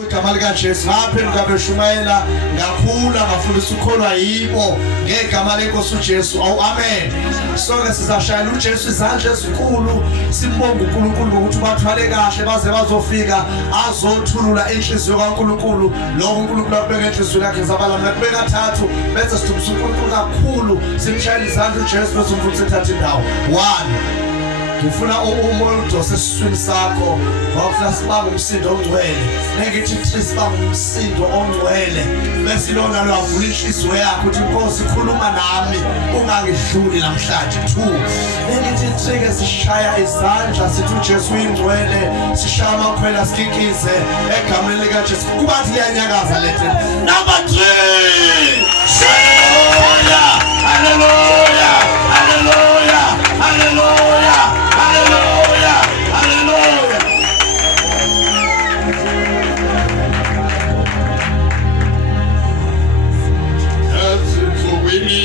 Igama lika Jesu ngaphe ngabeshumayela ngakhula ngafundisa ukholwa yibo ngegama lenkosi uJesu. Amen. Sonke sizashayela uJesu izandla ezinkulu simbonga uNkulunkulu ngokuthi bathwale kahle baze bazofika azothulula inhliziyo kaNkulunkulu. Lokho uNkulunkulu akubeka enhliziyweni yakhe zabalami nakubeka kathathu bese sithumisa uNkulunkulu kakhulu simshayela izandla uJesu bese umfundisi ethatha indawo. 1 Ngifuna umoya udose esiswini sakho, ngifuna sibange umsindo ongcwele. Ngithi sibange umsindo ongcwele. Bese lona lo avula inhliziyo yakho uthi Nkosi khuluma nami ungangidluli namhlanje. 2 Ngithi sike sishaya izandla sithi uJesu uyingcwele, sishaya amakhwela sikikize egameni lika Jesu. Kubathi liyanyakaza lethe. Number 3 Hallelujah, hallelujah, hallelujah, hallelujah. Hallelujah! Hallelujah! Ezinsukwini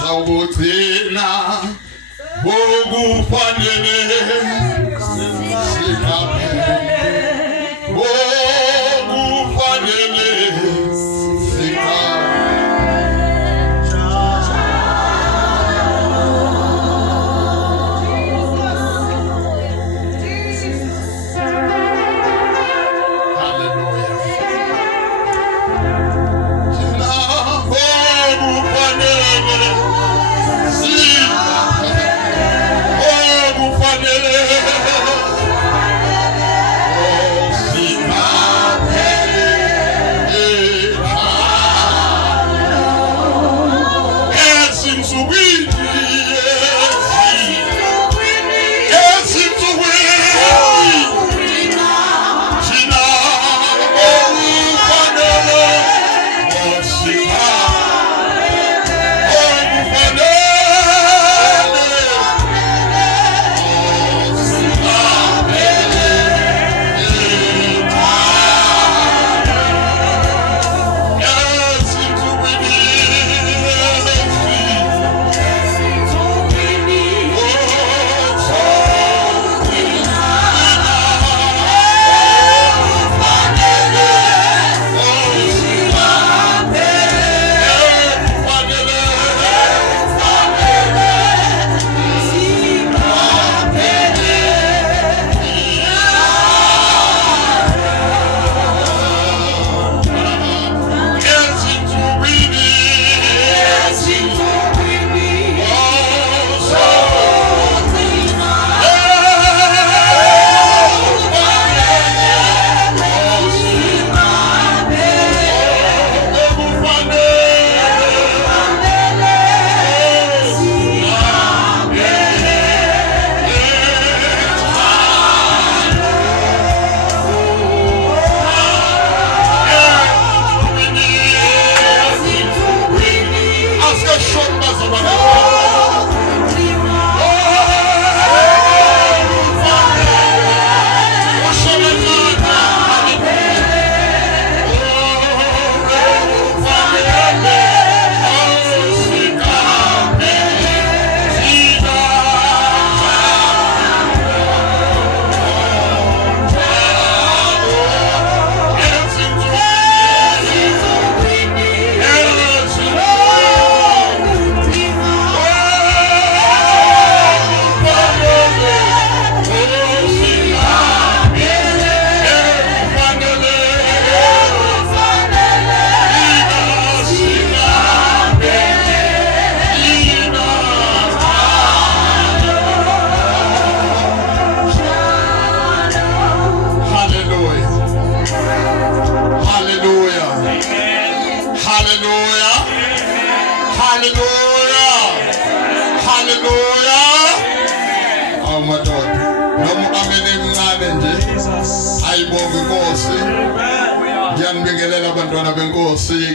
Zokugcina bokufanele sikaphele bokufanele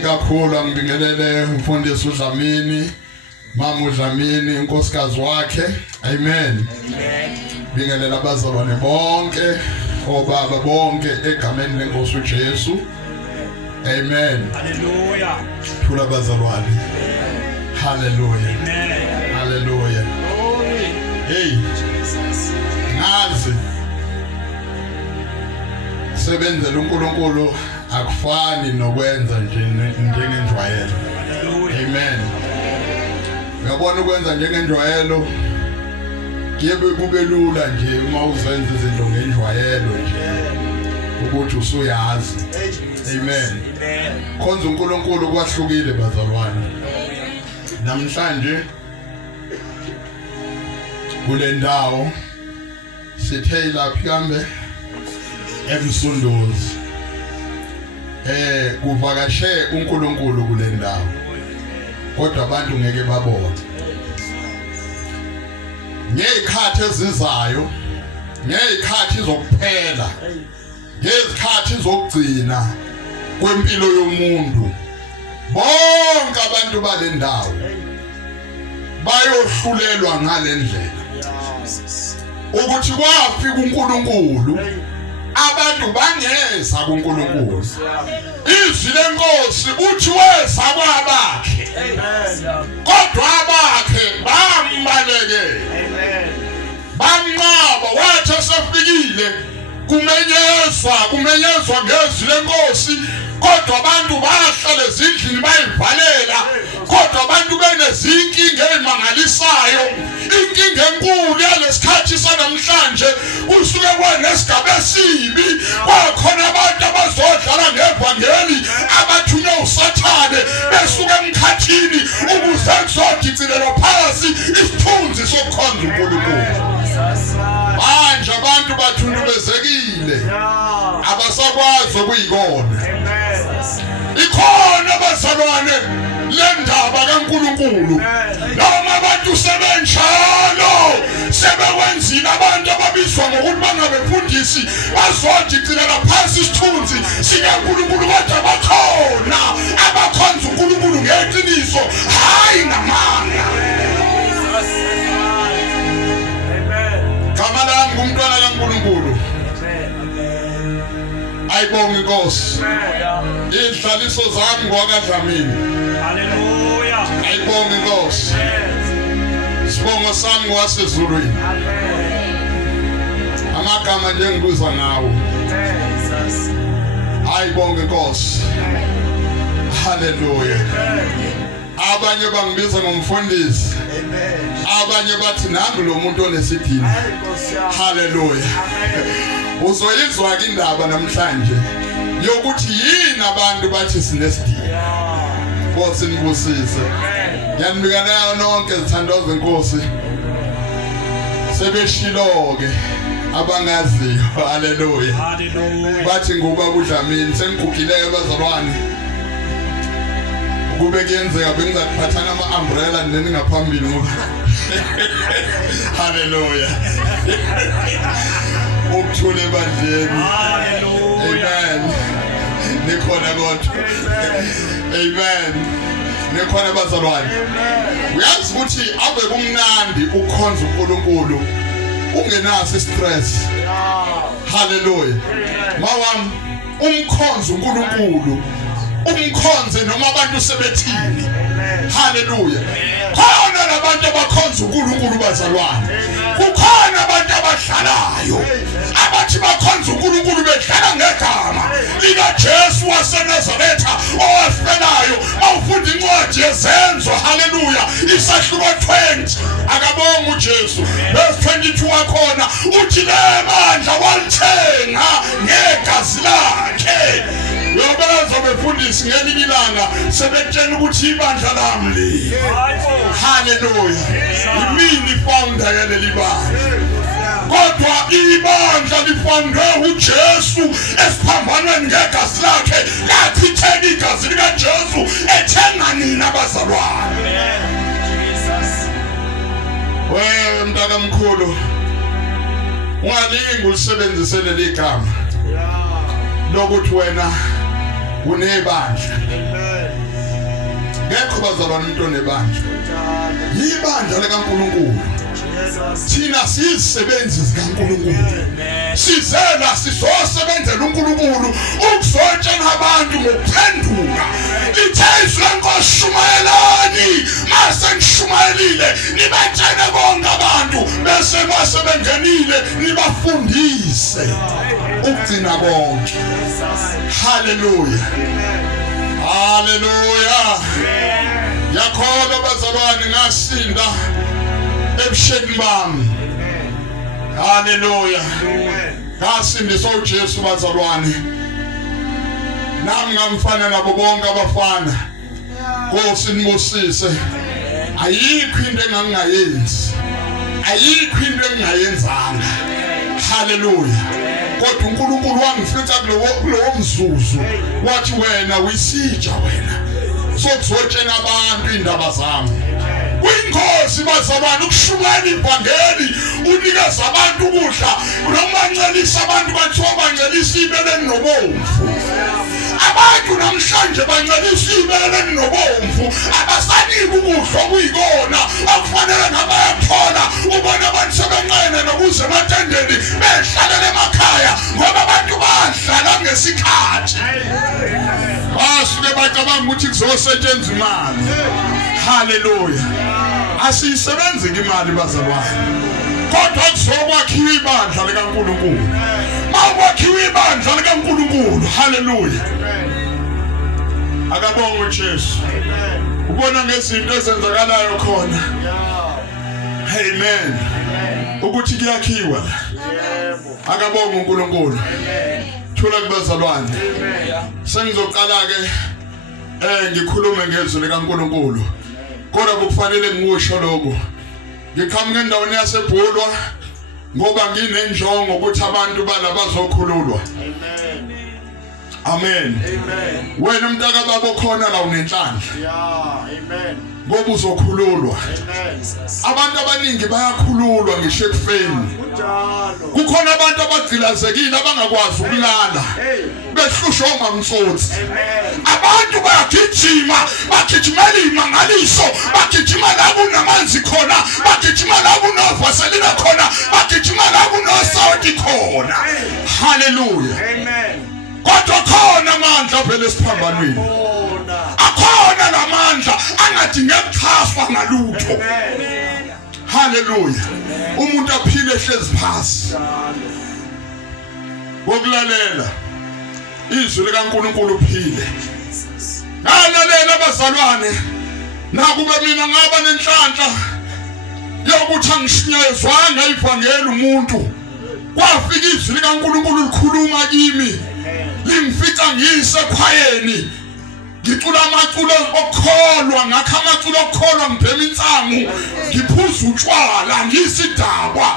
kakhulu ngibingelele umfundisi uDlamini, mama uDlamini, inkosikazi wakhe. Amen. Bingelela abazalwane bonke, obaba bonke egameni lenkosi uJesu. Amen. Hallelujah. Thula abazalwane. Hallelujah. Amen. Hallelujah. Hey. Ngazi ukusebenzela uNkulunkulu akufani nokwenza njengenjwayelo. Amen. Uyabona ukwenza njengenjwayelo kuyebe kube lula nje uma uzenza izinto ngenjwayelo nje ukuthi usuyazi. Amen. Khonza uNkulunkulu kwahlukile bazalwane. Namhlanje kule ndawo sithe lapha kambe Emsunduzi kuvakashe uNkulunkulu kule ndawo kodwa abantu ngeke babone. Ngezikhathi ezizayo, ngezikhathi zokuphela, ngezikhathi zokugcina kwempilo yomuntu, bonke abantu bale ndawo bayohlulelwa ngale ndlela ukuthi kwafika uNkulunkulu abantu bangeza kuNkulunkulu. Izwi lenkosi uthi weza kwabakhe kodwa abakhe bambaleke. Bamnqaba wathi sefikile kumenyezwa ngezwi lenkosi kodwa abantu bahlala ezindlini bayivalela kodwa abantu benezinkinga ezimangalisayo. Inkinga enkulu yalesikhathi sanamhlanje usuke kwanesigaba esibi kwakhona abantu abazodlala ngevangeli abathunywe uSathane besuka emkhathini ukuze kuzogcina phasi isithunzi sokukhonza uNkulunkulu. Manje abantu bathundubezekile abasakwazi ukuyikona. Ikhona bazalwane lendaba kaNkulunkulu noma abantu sebenjalo sebekwenzile abantu ababizwa ngokuthi bangabefundisi bazothi gcinela phansi isithunzi sikaNkulunkulu kodwa bakhona abakhonza uNkulunkulu ngeqiniso hayi ngamanga. Gama lami ngumntwana kaNkulunkulu. Ayibonge Inkosi. Inhlaliso zami ngwakaDlamini. Haleluya. Ayibonge Inkosi. Sibongo sami ngwasezulwini. Amagama nje ngibuza ngawo. Ayibonge Inkosi. Haleluya. Abanye bangibiza ngomfundisi. Abanye bathi nangu lo muntu onesidini. Haleluya. Uzoyizwa indaba namhlanje yokuthi yini abantu bathi sinesidini. Nkosi nibusise. Ngiyanibika nayo nonke izithandazo zenkosi. Sebeshiloke abangaziyo. Haleluya. Bathi nguba uDlamini sengigugileke bazalwane. Kube kuyenzeka bengizaphathana ama-umbrella nini ngaphambili ngoba. Haleluya. Ukuthula ebandleni. Amen. Nikhona kodwa. Amen. Nikhona bazalwane. Uyazi ukuthi ave kumnandi ukukhonza uNkulunkulu ungenaso stress. Haleluya. Mawami umkhonza uNkulunkulu umkhonze noma abantu sebethini. Haleluya. Khona labantu abakhonza uNkulunkulu bazalwane. Kukhona abantu abadlalayo abathi bakhonza uNkulunkulu bedlala ngegama likaJesu waseNazaretha owafelayo. Awufunda incwadi yezenzo. Haleluya. Isahluko 20 akabonga uJesu verse 22 wakhona uthi lebandla walithenga ngegazi lakhe. Yobenza befundisi ngelinye ilanga sebetshela ukuthi ibandla lami. Haleluya. Yimini founder yaleli bandla. Kodwa ibandla lifundwe uJesu esiphambanweni ngegazi lakhe lachitheka igazi likaJesu ethenga nina bazalwane. Wewe mntaka mkhulu ungalingi ulisebenzise leli gama lokuthi wena unebandla. Ngekho bazalwane umuntu onebandla. Yibandla likaNkulunkulu. Thina sizisebenzi zikaNkulunkulu. Sizela sizosebenzela uNkulunkulu ukuzotshela abantu ngokuphenduka. Lithezwe lenkosi shumayelani. Mase ngishumayelile nibatshele bonke abantu bese masebengenile nibafundise ukugcina konke. Hallelujah. Hallelujah. Yakholwa bazalwane ngasinda ebusheni bami. Hallelujah. Ngasindiswa uJesu bazalwane. Nami ngamfana nabo bonke abafana. Nkosi nibusise. Ayikho into engangayenzi. Ayikho into engayenzanga. Hallelujah. Kodwa uNkulunkulu wangifica kulowo mzuzu wathi wena uyisija wena sokuzotshela abantu indaba zami. Kwinkosi bazalwane ukushumayela ivangeli unikeza abantu ukudla noma ncelisa abantu bathiwa bancelisa ibele nobomvu. Abantu namhlanje bancelisa ibele nobomvu abasaniki ukudla okuyikona akufanele ngabayathola. Ubona abantu sebenqene nokuze ematendeni behlalela emakhaya ngoba abantu badlala ngesikhathi. Basuke bacabanga ukuthi kuzosetshenzwa imali. Hallelujah. Asiyisebenzi imali bazalwane. Kodwa kuzokwakhiwa ibandla likaNkulunkulu. Makwakhiwa ibandla likaNkulunkulu. Hallelujah. Akabonga uJesu. Ubona ngezinto ezenzakalayo khona. Amen. Ukuthi kuyakhiwa la. Akabonga uNkulunkulu. Thula kubazalwane. Sengizoqala ke ngikhulume ngezwi likaNkulunkulu. Kodwa kufanele ngikusho lokho. Ngiqhamuka endaweni yaseBhulwa ngoba nginenjongo ukuthi abantu bala bazokhululwa. Amen. Amen. Wena umntaka babo khona la unenhlanhla. Yeah, amen. Ngoba uzokhululwa. Amen. Abantu abaningi bayakhululwa ngisho ekufeni. Kukhona abantu abagcilazekile abangakwazi ukulala. Behlushwa ngomtsotsi. Abantu bayagijima, bagijimela imangaliso, bagijima la kunamanzi khona, bagijima la kunovaselina khona, bagijima la kunosawoti khona. Hallelujah. Amen. Kodwa khona amandla phela esiphambanweni. Akhona lamandla angadinge ukuxhaswa ngalutho. Hallelujah. Umuntu aphile ehlezi phansi. Ngokulalela izwi likaNkulunkulu uphile. Ngalalela abazalwane. Nakube mina ngaba nenhlanhla yokuthi angishinyezwanga ivangeli umuntu. Kwafika izwi likaNkulunkulu likhuluma kimi. Limfica ngisekhwayeni. Ngicula amaculo okholwa ngakha amaculo okholwa ngibhema insangu ngiphuza utshwala ngisidabwa.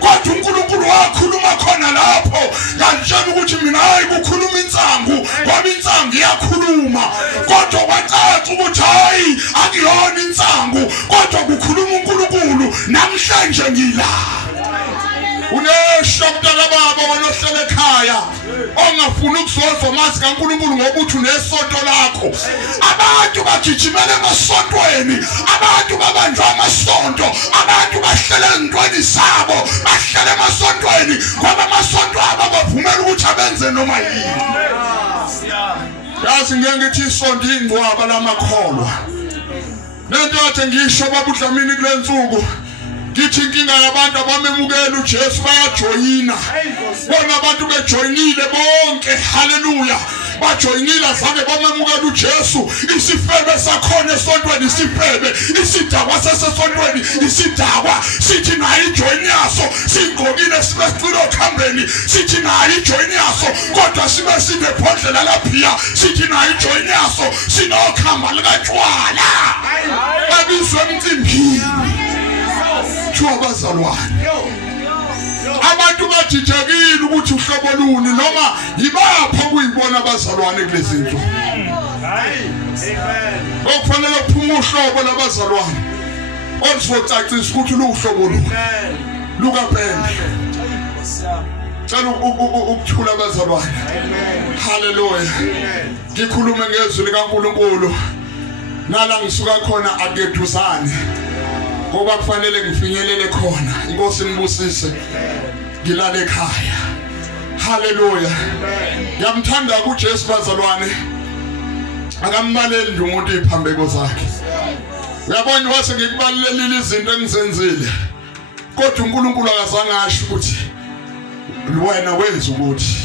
Kodwa uNkulunkulu wakhuluma khona lapho ngantshela ukuthi mina hayi kukhuluma insangu ngoba insangu iyakhuluma. Kodwa kwacaca ukuthi hayi akuyona insangu kodwa kukhuluma uNkulunkulu. Namhlanje ngila uneshabda kababa wanohlala ekhaya ongafuna ukuzozwa amazi kaNkulunkulu ngoba uthi unesonto lakho. Abantu bagijimela emasontweni, abantu babanjwa amasonto, abantu bahlala ezintweni zabo, bahlala emasontweni ngoba amasonto abo bavumela ukuthi abenze noma yini. Yazi ngeke ngithi isonto ingcwaba lamakholwa. Lento yathi ngisho baba uDlamini kule nsuku ngithi inkinga yabantu abamemukela uJesu bayajoyina. Bona abantu bejoyinile bonke. Hallelujah. Bajoyinile zange bamemukela uJesu. Isifebe sakhona esontweni isifebe, isidakwa sasesontweni isidakwa. Sithi nayo ijoyini yaso singqokile sibecilo khambeni. Sithi nayo ijoyini yaso kodwa sibe sinebhodlela lapha. Sithi nayo ijoyini yaso sinokhamba likatshwala. Abizwe emcimbini. Abazalwane abantu bajijekile ukuthi uhlobo luni noma yibapha kuyibona abazalwane kulezi zinto. Amen. Okufanele uphuma uhlobo labazalwane oluzocacisa ukuthi luhlobo luni. Luka pende. Cela ukuthula abazalwane. Hallelujah. Ngikhuluma ngezwi likaNkulunkulu nala ngisuka khona akeduzane. Ngoba kufanele ngifinyelele khona. Inkosi nibusise. Ngilale ekhaya. Hallelujah. Ngiyamthanda kuJesu bazalwane. Akambaleli nje umuntu iphambeko zakhe. Uyabona wase ngikubalelile izinto engizenzile. Kodwa uNkulunkulu akazange asho ukuthi wena wenza ukuthi.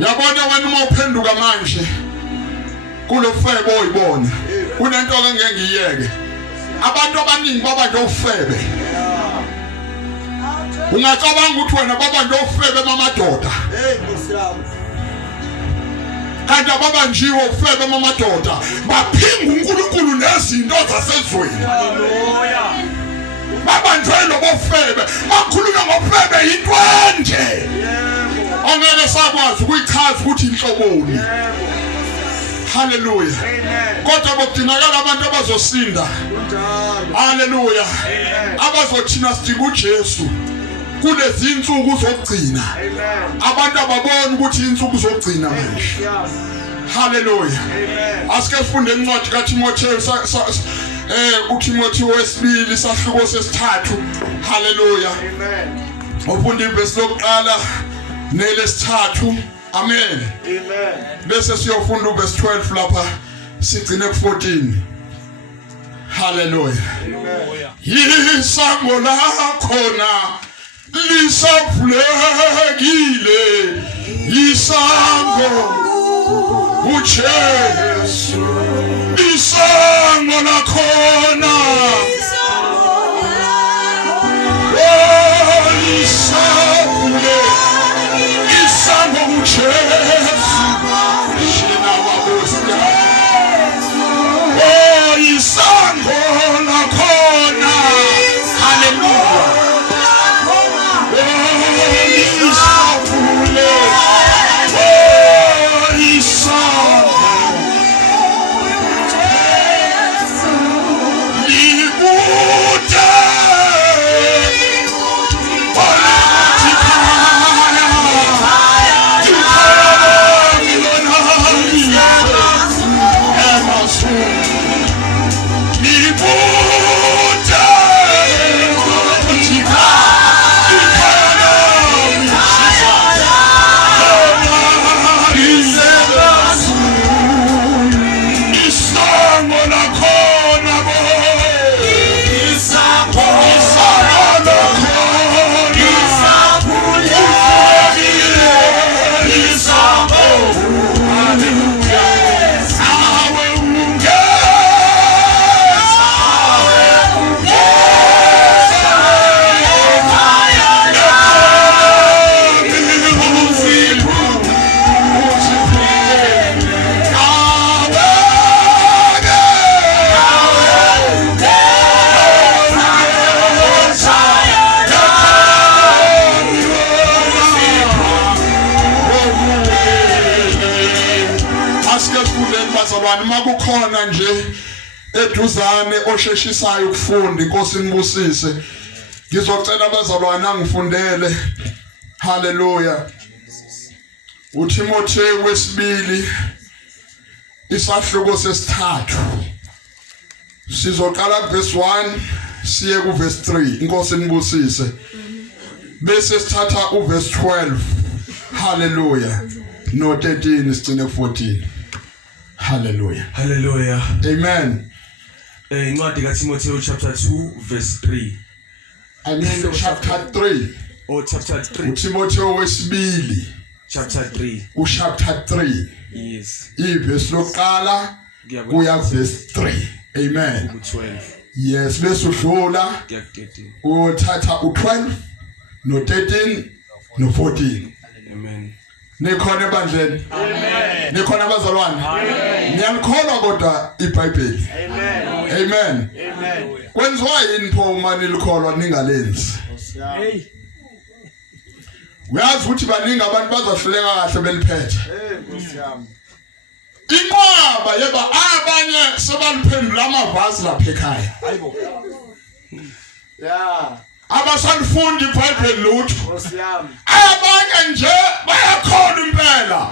Yabona wena uma uphenduka manje kulo febe oyibona kunento ke ngeke ngiyeke. Abantu abaningi baba nje ufebe. Ungacabanga ukuthi wena baba nje ufebe mamadoda. Nkosi yami. Kanti baba njiwe ufebe mamadoda baphinga uNkulunkulu nezinto zasezweni. Haleluya. Baba nje lobofebe bakhuluma ngofebe into nje. Yebo. Ongeke sakwazi ukuyichaza ukuthi inhloboni. Yebo. Haleluya. Amen. Kodwa bodingakala abantu abazosinda. Kunjalo. Haleluya. Amen. Abazothina sidinga uJesu kulezi insuku zokugcina. Amen. Abantu ababona ukuthi insuku zokugcina manje. Yes. Haleluya. Amen. Asike sifunde incwadi kaTimotheo uTimotheo wesibili sahluko sesithathu. Haleluya. Amen. Ufunda ivesi lokuqala nelesithathu. Amen. Amen. Bese siyofunda uvesi 12 lapha sigcine ku14. Haleluya. Amen. Isango lakhona lisavulekile. Isango uJesu. Isango lakhona. Isango uJesu. Shina wabusa. Isango lakhona. Hallelujah. Makukhona nje eduzane osheshisayo ukufunda inkosi inibusise ngizocela abazalwane angifundele haleluya uTimotheo wesibili isahluko sesithathu sizoqala kuverse 1 siye kuverse 3 inkosi inibusise bese sithatha uverse 12 haleluya no 13 sigcine ku14 Hallelujah. Hallelujah. Amen. Incwadi kaTimotheo chapter 2 verse 3. I mean chapter 3. Oh, chapter 3. uTimotheo wesibili. Chapter 3. Chapter 3. Yes. Iverse lokuqala kuya verse 3. Amen. 12. Yes, bese udlula uthatha u12 no 13 no 14. Amen. Nikhona ebandleni. Amen. Nikhona abazalwane. Amen. Niyalikholwa kodwa iBhayibheli. Amen. Amen. Amen. Kwenziwa yini pho uma nilikholwa ningalenzi? Hey. Uyazi ukuthi baningi abantu bazohluleka kahle beliphethe. Nkosi yami. Inqwaba yeba abanye sebaliphendula amavazi lapha ekhaya. Hayibo. Yeah. Abasalifundi iBhayibheli lutho. Nkosi yami. Abanye nje bayakholwa impela.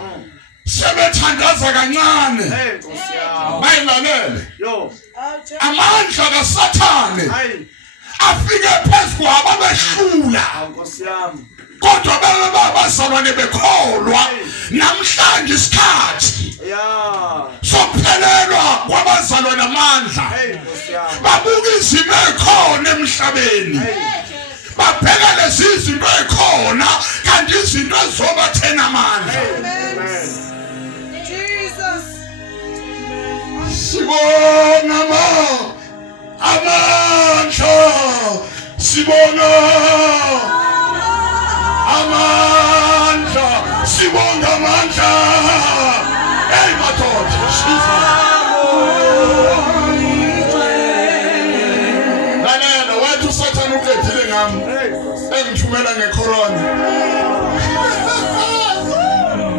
Sebethandaza kancane. Nkosi yami. Bayilalele. Yo. Amandla kaSathane Hayi. afike phezu kwabo abehlula. Nkosi yami. Kodwa babazalwane bekholwa namhlanje isikhathi. Yeah. Sokuphelelwa kwabazalwane amandla. Nkosi yami. Babuka izimo ekhona emhlabeni. babheka lezi zinto ekhona kanti izinto ezobathena amandla. Sibona amandla, sibona amandla, sibona amandla. Hey madoda, Nana wathi uSathane uqedile ngami engithumela ngecorona.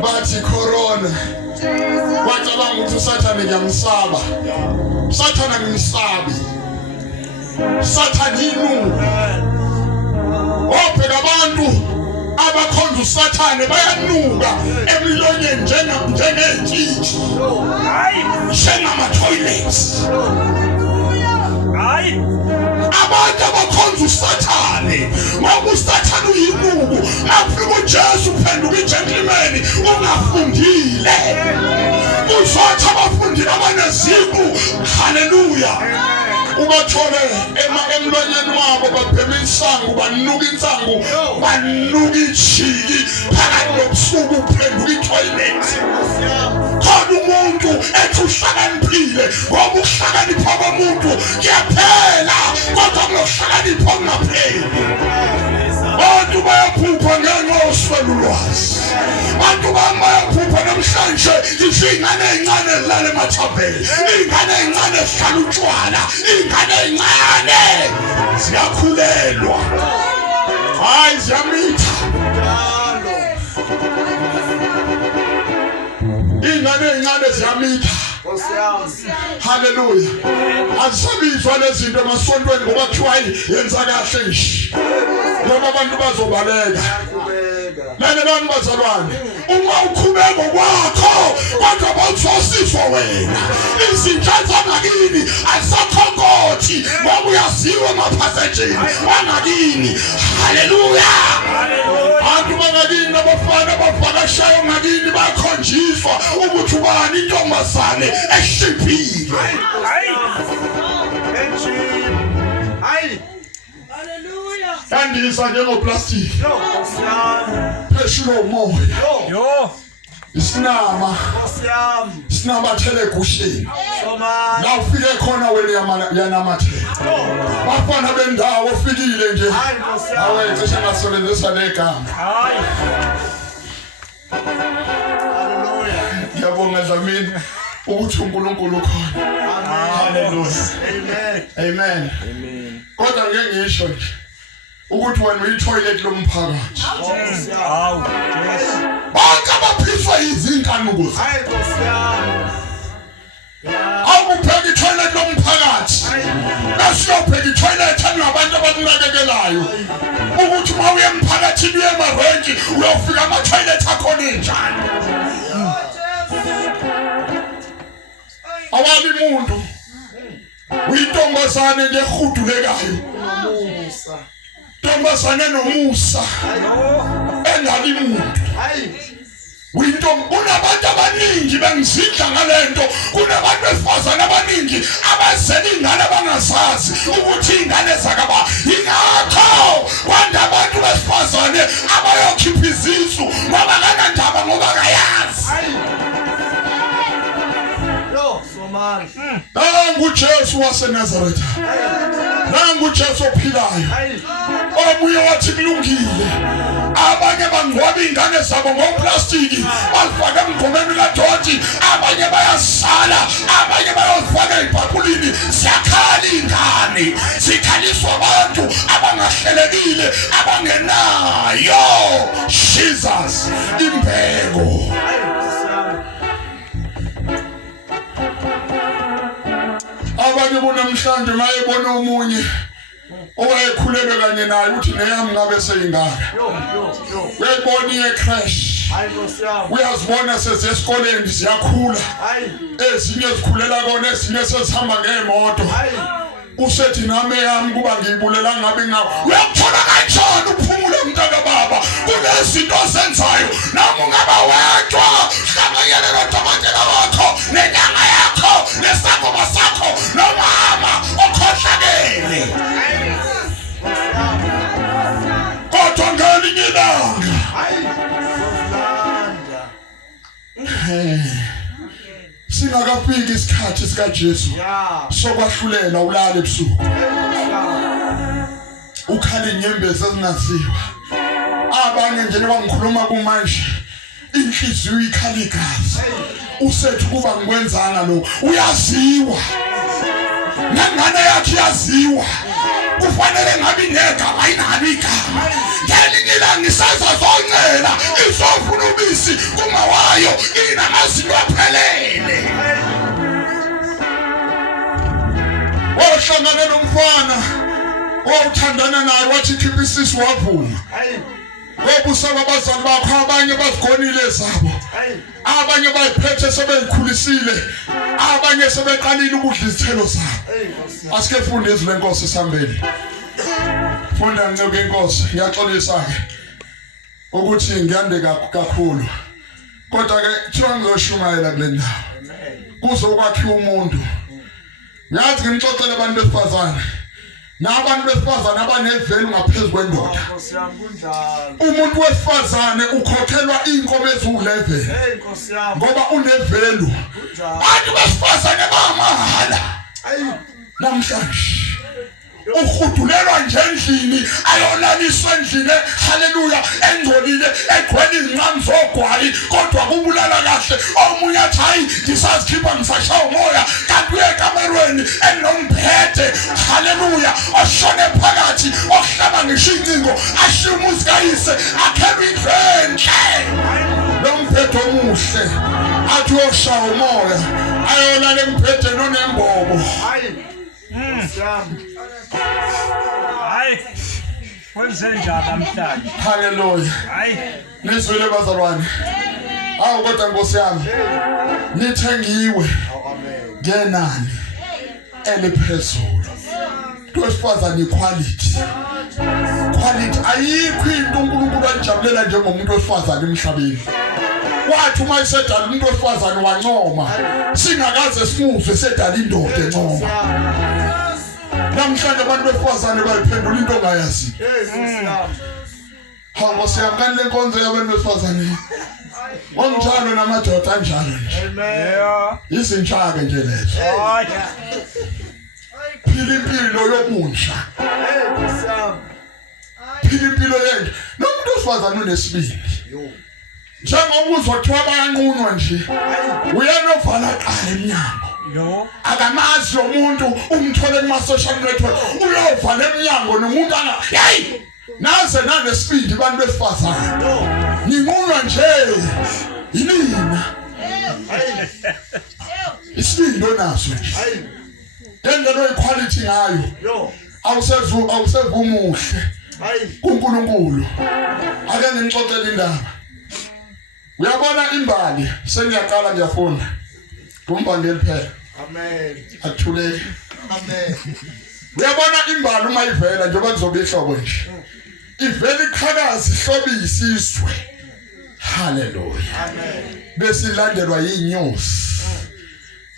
Bathi corona. Wacabanga ukuthi uSathane ngiyamsaba. uSathane angimsabi. uSathane inuka. Ophela abantu abakhonza uSathane bayanuka emilonyeni njengentshitshi. Njengama toilets. Abantu abakhonza uSathane ngoba uSathane uyinuku. Afika uJesu uphenduka igentleman ungafundile. Uzothi abafundile abaneziqu. Haleluya. Ubathole emlonyeni wabo babhema insangu, banuka insangu, banuka ijiki phakathi nobusuku uphenduka itoilet. Khona umuntu ethi uhlakaniphile ngoba ukuhlakanipha komuntu kuyaphela kodwa kunohlakanipha okungapheli. Abantu bayaphupha ngenxa yoswele ulwazi. Abantu bayaphupha namhlanje izingane ezincane ezilala emathabeni, izingane ezincane ezihlala utshwala, izingane ezincane ziyakhulelwa. Hayi ziyamitha. Izingane ezincane ziyamitha. Haleluya. Asibizwa lezi zinto emasontweni ngoba kuthiwa yenza kahle nje. Ngoba abantu bazobaleka. Lalelani bazalwane, uma ukhubeko kwakho kodwa bawuzosifo wena. Izinto zangakini azisakhonkothi ngoba uyaziwa emaphasejini wangakini. Haleluya. Abantu bangakini abafana abavakashayo ngakini bakhonjiswa ukuthi ubani intombazane eshibhile. Yandisa njengoplastic. Pheshilo umoya. Isinama. Sinabathele egushini. La ufike khona wena yanamathela. Bafana bendawo ofikile nje. Awe cishe ngasebenzisa legama. Ngiyabonga Dlamini ukuthi uNkulunkulu ukhona. Haleluya. Amen. Kodwa ngeke ngisho nje ukuthi wena uyitoilet lomphakathi. Bonke abaphiswa izinkanuko. Awupheka itoilet lomphakathi. Basiyopheka itoilet anabantu abakunakekelayo. Ukuthi uma uye emphakathini uye emarenki uyofika ama-toilet akhona enjani. Awali umuntu uyintombazane nje ehudulekayo. Intombazane nomusa engali muntu. Kunabantu abaningi bengizidla ngalento. Kunabantu besifazane abaningi abazela ingane abangazazi ukuthi ingane zakaba. Ingakho kwanda abantu besifazane abayokhipha izisu ngoba kanandaba ngoba kayazi. Nangu Jesu waseNazaretha. Nangu Jesu ophilayo. Omunye wathi kulungile. Abanye bangcwaba ingane zabo ngoplastiki bazifaka emgqomeni kaDoti. Abanye bayasala, abanye bayozifaka ebhaqulini. Siyakhala ingane. Sikhaliswa abantu abangahlelekile abangenayo Jesus imbeko. Abanye bonamhlanje mayebona omunye owayekhulelwe kanye naye uthi neyami ngabe seyingaka. Uyayibona iyecrash. Uyazibona sezesikoleni ziyakhula. Ezinye zikhulela kona, ezinye sezihamba ngemoto. Usethi nami yami kuba ngiyibulela ngabe ngawo. Uyakuthola kanjani uphumule mntaka baba kunezinto ozenzayo nami ungaba wedwa hlanganyela nodokotela wakho nenyanga yakho nesangoma sakho nomama okhohlakele. Singakafiki isikhathi sika Jesu sokwahlulela ulala ebusuku. Ukhali inyembezi ezinaziwa. Abanye nje bangikhuluma kumanje inhliziyo ikhala igazi. Usethu kuba ngikwenzanga lo uyaziwa. Nangane yakhe yaziwa. Kufanele ngabe negama ayinabi igama. Ngelinye ilanga isaza zoncela izofuna ubisi kuma wayo inamazinyo aphelele. Wahlangana nomfana owathandana naye wathi khipha isisu wavuma. Wobusaba abazali bakho abanye bazigonile zabo. Abanye bayiphethe sebeyikhulisile. Abanye sebeqalile ukudla izithelo zabo. Asike funde izwi lenkosi sihambeni. Funda ngeke inkosi ngiyaxolisa ke ukuthi ngiyande kakhulu. Kodwa ke kuthiwa ngizoshumayela kule ndawo. Kuzokwakhiwa umuntu. Ngathi ngimxoxele abantu besifazane. Nabantu besifazane abanevelu ngaphezulu kwendoda. Umuntu wesifazane ukhokhelwa inkomo ezi-11 ngoba unevelu. Abantu besifazane bamahala namhlanje. Ukhudulelwa nje endlini ayolaliswa endlini haleluya engcolile egcwele izinqamu zogwayi kodwa kubulala kahle omunye athi hayi ngisazikhipha ngisashaya umoya kanti uye ekamerweni enomphethe haleluya oshone phakathi ohlaba ngisho incingo ashiya umuzi kayise akhela indlu enhle lo mphetho omuhle athi oshaya umoya ayolala emphethe nonembobo. Hayi kwenzenjani namhlanje? Haleluya. Hayi nizwile bazalwane. Awu kodwa Nkosi yami nithengiwe ngenani eliphezulu. Wesifazane quality ayikho into uNkulunkulu ayijabulela njengomuntu wesifazane emhlabeni. Wathi uma esedala umuntu wesifazane wancoma singakaze simuzwe esedala indoda encoma. Namhlanje abantu besifazane bayiphendula into ongayazi. Hawu siyamkani lenkonzo yabantu besifazane. Onjalo namadoda anjalo nje. Amen. Izintshaka nje lezo. Phila impilo yobunsha. Phila impilo yenje. Nomuntu wesifazane unesibindi. Njengoba uzothiwa bayanqunwa nje. Uyanovala qala eminyango. Yo. Akamazi umuntu umthole kuma social network uyovala eminyango nomuntu anga hey naze nanesibindi abantu besifazane ninqunwa nje yinina isibindi onaso nje ngengeno equality ngayo awusevumuhle kuNkulunkulu ake ngixoxele indaba. Uyabona imbali sengiyaqala ngiyafunda kumbandeli phela. Amen. Athuleke. Amen. Uyabona imbali uma ivela njengoba kuzobe ihlobo nje. Ivela iqhakazi ihlobisa isizwe. Haleluya. Amen. Bese ilandelwa yinyosi.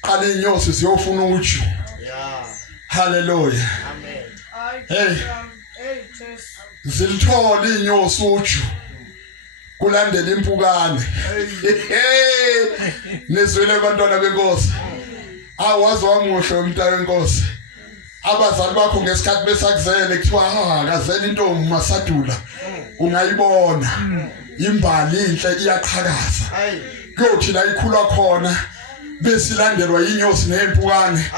Qala inyosi siyofuna uju. Yeah. Haleluya. Amen. Hey. Zilithola inyosi uju. Kulandela impukane. Nizwile abantwana benkosi. Awazi wamuhle umntana wenkosi. Abazali bakho ngesikhathi besakuzele kuthiwa akazele intombi masadula. Ungayibona. Imbali inhle iyaqhakaza. Kuyothi la ikhula khona besilandelwa inyosi nempukane.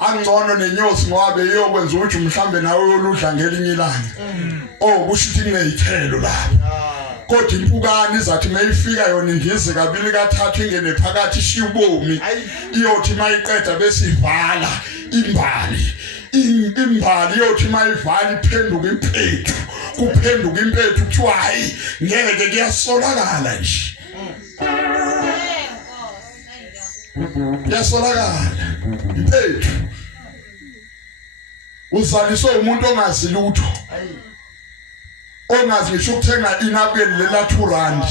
Angcono nenyosi ngoba beyokwenza uju mhlambe nawe yoludla ngelinye ilanga. Kusho ukuthi kunezithelo lapha. Kodwa impukane izathi mayifika yona indize kabili kathathu ingene phakathi ishiya ubomi iyothi mayiqeda bese ivala imbali. Imbali yothi mayivala iphenduka impethu kuphenduka impethu kuthiwa hayi ngeke kuyasolakala nje. Yasolakala impethu uzaliswe umuntu ongazi lutho. Ongazi ngisho ukuthenga inabeli lela 2 rand.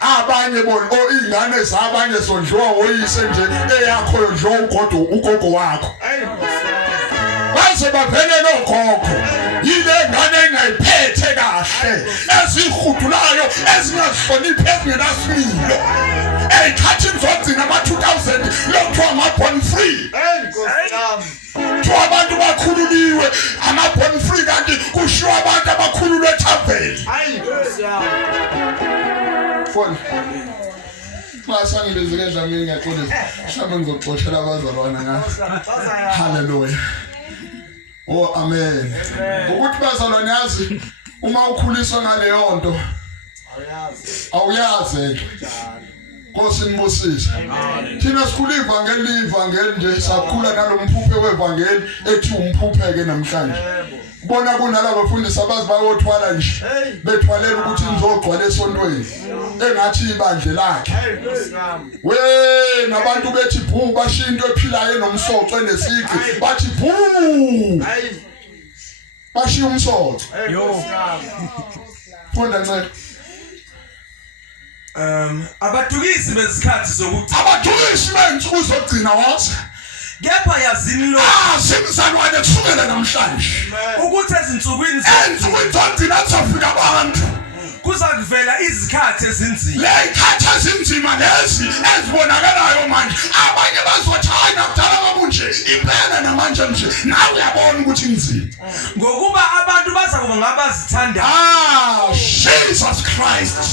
Abanye bona ingane zabanye sondliwa oyise nje eyakho yondlo ugogo wakho. Base bavele nogogo. yile ngane engayiphethe kahle ezihudulayo ezingazihloniphi ezingenasimilo eyithatha Imvuselelo ama-2000 lokuthiwa ama-born free kuthiwa abantu bakhululiwe ama-born free kanti kushiwo abantu abakhululwe ethaveni fona masangibizike Dlamini ngaxolisa mhlawumbe ngizoxoshela abazalwana ngayo haleluya oh amen ukuthi bazalwane yazi uma ukhuliswa ngaleyo nto awuyazi Nkosi nibusise thina sikhula ivangeli nje sakhula nalomphuphe wevangeli ethi umphuphe namhlanje kubona kunalabo bafundisi abazi bayothwala nje bethwalela ukuthi ngizogcwala esontweni engathi ibandle lakhe we nabantu bethi bhu bashinto ephilayo enomsoco enesiki bathi bhu bashiya umsoco funda ncane abathukisi bezikhathi zokugcina abathukisi bensuku zokugcina wathi kepha yazini lo simzalwane kusukela namhlanje ukuthi ezinsukwini zokugcina kuzofika abantu kuza kuvela izikhathi ezinzima lezikhathi ezinzima lezi ezibonakalayo manje abanye bazothanda kudala babunje impela namanje nje nawe uyabona ukuthi inzima ngokuba abantu bazakuba ngabazithanda Jesus Christ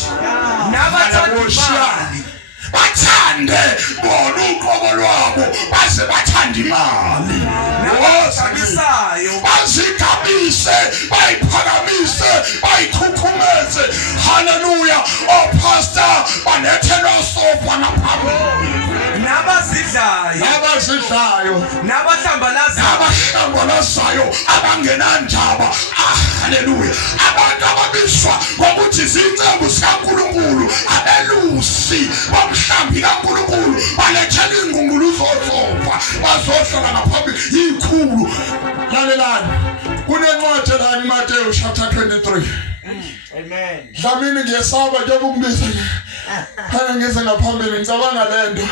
nabathanda bathande bona uqobo lwabo base bathanda imali nabasabisayo bazigabise bayiphakamise bayikhukhumeze haleluya oh pastor banethelwa sofa ngaphambili nabazidlayo nabahlambalazayo abangenandaba haleluya abantu ababiswa ngokuthi zincebo zikaNkulunkulu abelusi bamhlambi kaNkulunkulu balethela ingungulu zosofa bazohlala ngaphambili ikhulu lalelani kunencwadi la eMateyu chapter 23 amen Dlamini ngiyesaba nje ukukubiza phana ngeze ngaphambili ngicabanga lento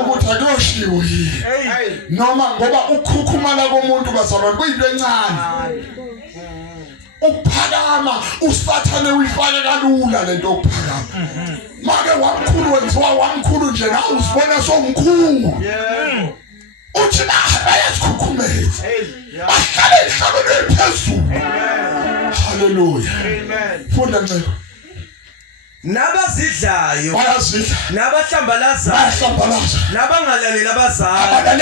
ukuthi akuyoshiwo yini noma ngoba ukukhukhumala komuntu bazalwane kuyinto encane ukuphakama usathane uyifake kalula lento ukuphakama make wamkhulu wenziwa wamkhulu nje nawe uzibona somkhulu uthi bayasikhukhumeza bahlale ihlalweni phezulu haleluya funda ncebo nabazidlayo bayazidla nabahlambalazayo nabangalaleli abazali